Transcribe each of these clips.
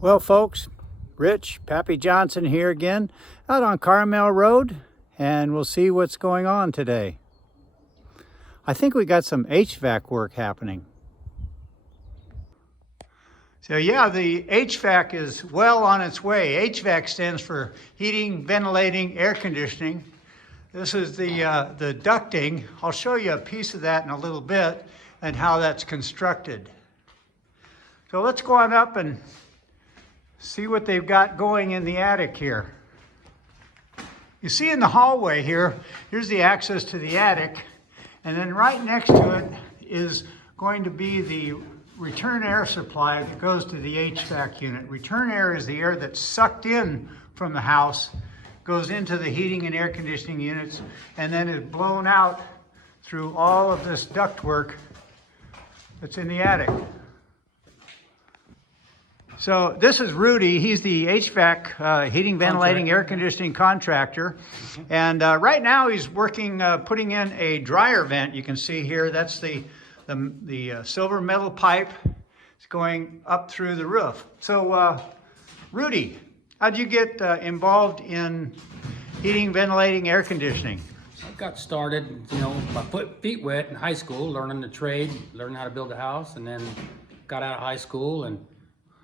Well, folks, Rich, Pappy Johnson here again out on Carmel Road, and we'll see what's going on today. I think we got some HVAC work happening. So yeah, the HVAC is well on its way. HVAC stands for heating, ventilating, air conditioning. This is the ducting. I'll show you a piece of that in a little bit and how that's constructed. So let's go on up and see what they've got going in the attic here. You see in the hallway here, here's the access to the attic, and then right next to it is going to be the return air supply that goes to the HVAC unit. Return air is the air that's sucked in from the house, goes into the heating and air conditioning units, and then is blown out through all of this ductwork that's in the attic. So this is Rudy. He's the HVAC, heating, ventilating, air conditioning contractor. And right now he's working, putting in a dryer vent. You can see here, that's the silver metal pipe. It's going up through the roof. So Rudy, how'd you get involved in heating, ventilating, air conditioning? I got started, my feet wet in high school, learning the trade, learning how to build a house, and then got out of high school and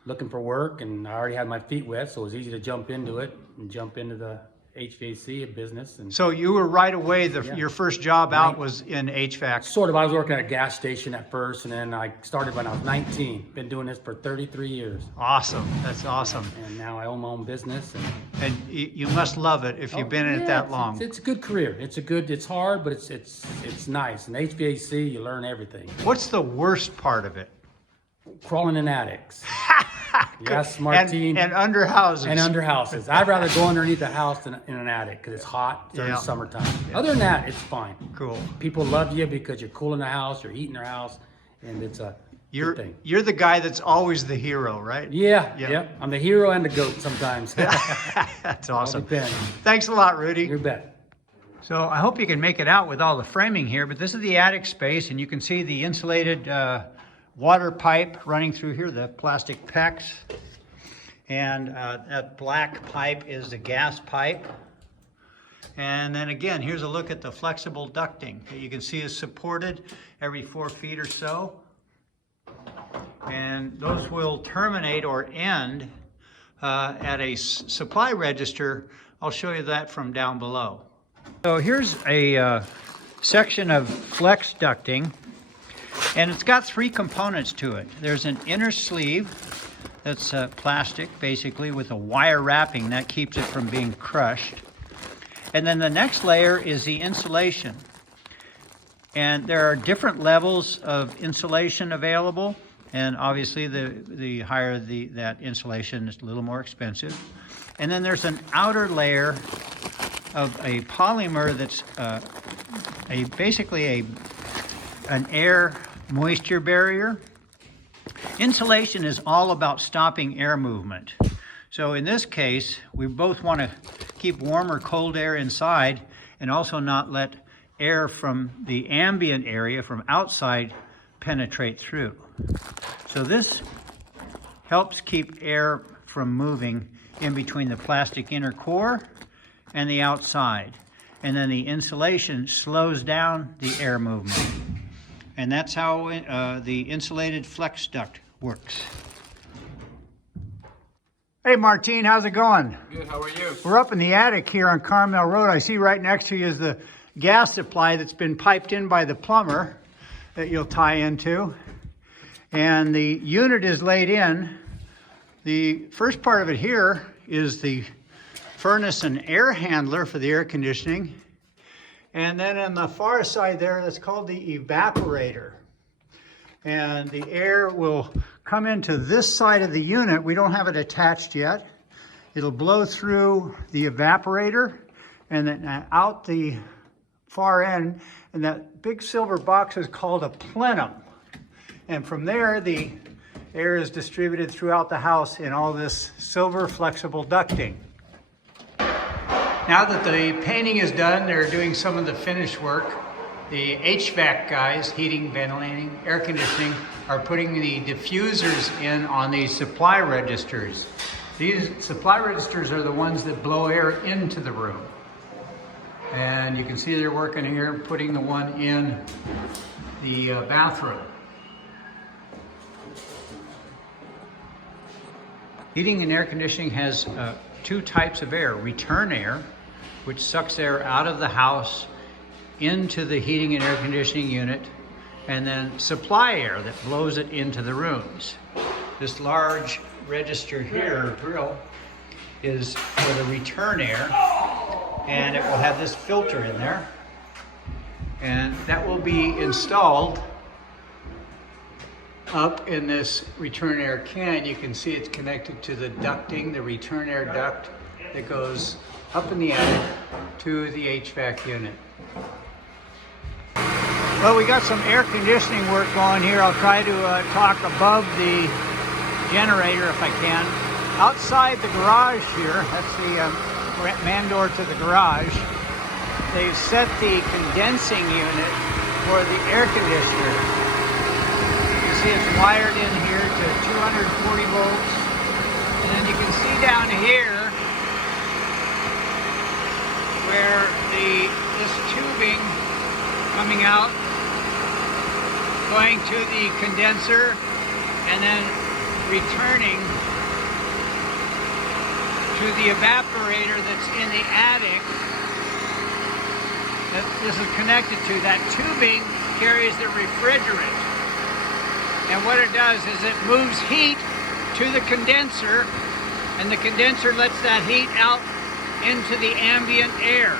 looking for work, and I already had my feet wet, so it was easy to jump into it and jump into the HVAC business. And so you were right away, your first job out was in HVAC? Sort of. I was working at a gas station at first, and then I started when I was 19. Been doing this for 33 years. Awesome. That's awesome. And now I own my own business. And you must love it if you've been in it that long. It's a good career. It's hard, but it's nice. In HVAC, you learn everything. What's the worst part of it? Crawling in attics. Yes, Martine. And under houses. And under houses. I'd rather go underneath a house than in an attic because it's hot during the summertime. Yeah. Other than that, it's fine. Cool. People love you because you're cooling the house, you're heating their house, and it's a good thing. You're the guy that's always the hero, right? Yeah. Yep. I'm the hero and the goat sometimes. That's awesome. Depends. Thanks a lot, Rudy. You bet. So I hope you can make it out with all the framing here, but this is the attic space, and you can see the insulated water pipe running through here, the plastic PEX. And that black pipe is the gas pipe. And then again, here's a look at the flexible ducting that you can see is supported every 4 feet or so. And those will terminate or end at a supply register. I'll show you that from down below. So here's a section of flex ducting. And it's got 3 components to it. There's an inner sleeve that's plastic, basically, with a wire wrapping that keeps it from being crushed. And then the next layer is the insulation. And there are different levels of insulation available. And obviously, the higher that insulation is a little more expensive. And then there's an outer layer of a polymer that's basically an air moisture barrier. Insulation is all about stopping air movement. So in this case, we both want to keep warm or cold air inside and also not let air from the ambient area from outside penetrate through. So this helps keep air from moving in between the plastic inner core and the outside. And then the insulation slows down the air movement. And that's how the insulated flex duct works. Hey Martine, how's it going? Good, how are you? We're up in the attic here on Carmel Road. I see right next to you is the gas supply that's been piped in by the plumber that you'll tie into. And the unit is laid in. The first part of it here is the furnace and air handler for the air conditioning. And then on the far side there, that's called the evaporator. And the air will come into this side of the unit. We don't have it attached yet. It'll blow through the evaporator and then out the far end. And that big silver box is called a plenum. And from there, the air is distributed throughout the house in all this silver flexible ducting. Now that the painting is done, they're doing some of the finish work. The HVAC guys, heating, ventilating, air conditioning, are putting the diffusers in on these supply registers. These supply registers are the ones that blow air into the room. And you can see they're working here, putting the one in the bathroom. Heating and air conditioning has two types of air. Return air, which sucks air out of the house into the heating and air conditioning unit, and then supply air that blows it into the rooms. This large register here, grill, is for the return air, and it will have this filter in there, and that will be installed up in this return air can. You can see it's connected to the ducting, the return air duct that goes up in the attic to the HVAC unit. Well, we got some air conditioning work going here. I'll try to talk above the generator if I can. Outside the garage here, that's the man door to the garage, they've set the condensing unit for the air conditioner. You can see it's wired in here to 240 volts. And then you can see down here where this tubing coming out, going to the condenser, and then returning to the evaporator that's in the attic that this is connected to. That tubing carries the refrigerant, and what it does is it moves heat to the condenser, and the condenser lets that heat out into the ambient air.